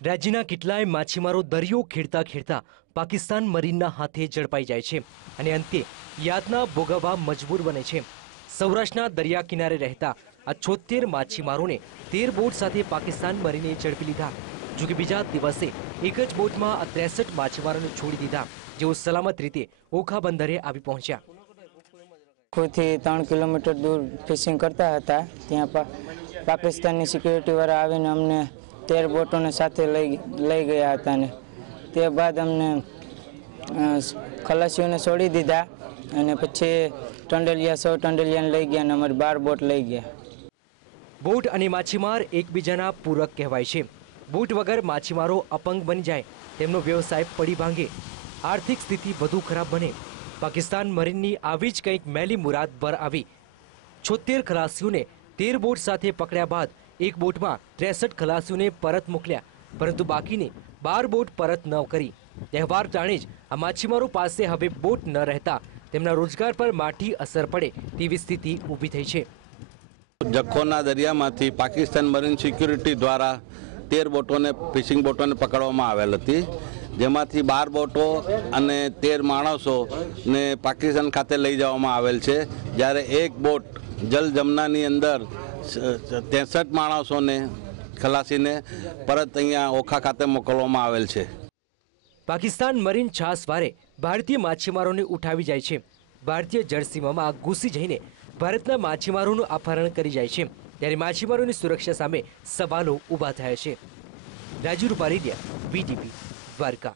રાજ્યના કેટલાય માછીમારો દરિયો ખેડતા ખેડતા પાકિસ્તાન મરીનના હાથે ઝડપાઈ જાય છે અને અંતે યાતના ભોગવવા મજબૂર બને છે. સૌરાષ્ટ્રના દરિયા કિનારે રહેતા આ છોતેર માછીમારોને તેર બોટ સાથે પાકિસ્તાન મરીને ઝડપી લીધા, જોકે બીજા દિવસે એક જ બોટમાં આ ત્રેસઠ માછીમારોને છોડી દીધા, જેઓ સલામત રીતે ઓખા બંદરે આવી પહોંચ્યા. ખુદથી ત્રણ કિલોમીટર દૂર ફિશિંગ કરતા હતા, ત્યાં પાકિસ્તાનની સિક્યુરિટીવાળા આવીને અમને તેર બોટોને સાથે લઈ લઈ ગયા હતા ને. તે બાદ અમને ખલાસીઓને છોડી દીધા અને પછી ટંડેલિયા સૌ ટંડેલિયાને લઈ ગયા અને અમારી બાર બોટ લઈ ગયા. બોટ અને માછીમાર એકબીજાના પૂરક કહેવાય છે. બોટ વગર માછીમારો અપંગ બની જાય, તેમનો વ્યવસાય પડી ભાંગે. આર્થિક સ્થિતિ વધુ ખરાબ બને. પાકિસ્તાન મરીનની આવી જ કંઈક મેલી મુરાદ પર આવી. છોતેર ખલાસીઓને તેર બોટ સાથે પકડ્યા બાદ એક બોટમાં ત્રેસઠ ખલાસીઓને પરત મોકલ્યા, પરંતુ બાકીની બાર બોટ પરત ન કરી. તહેવાર જાણે જ આ માછીમારો પાસે હવે બોટ ન રહેતા તેમના રોજગાર પર માઠી અસર પડે તેવી સ્થિતિ ઊભી થઈ છે. જખોના દરિયામાંથી પાકિસ્તાન મરીન સિક્યુરિટી દ્વારા તેર બોટોને, ફિશિંગ બોટોને પકડવામાં આવેલ હતી. જેમાંથી બાર બોટો અને તેર માણસોને પાકિસ્તાન ખાતે લઈ જવામાં આવેલ છે. જ્યારે એક બોટ જલ જમનાની અંદર ત્રેસઠ માણસોને ખલાસીને પરત અહીંયા ઓખા ખાતે મોકલવામાં આવેલ છે. પાકિસ્તાન મરીન છાસવારે ભારતીય માછીમારોને ઉઠાવી જાય છે. ભારતીય જળસીમામાં ઘૂસી જઈને ભારતના માછીમારોનું અપહરણ કરી જાય છે. ત્યારે માછીમારોની સુરક્ષા સામે સવાલો ઊભા થયા છે. રાજુ રૂપારીડિયા વીટીપી, દ્વારકા.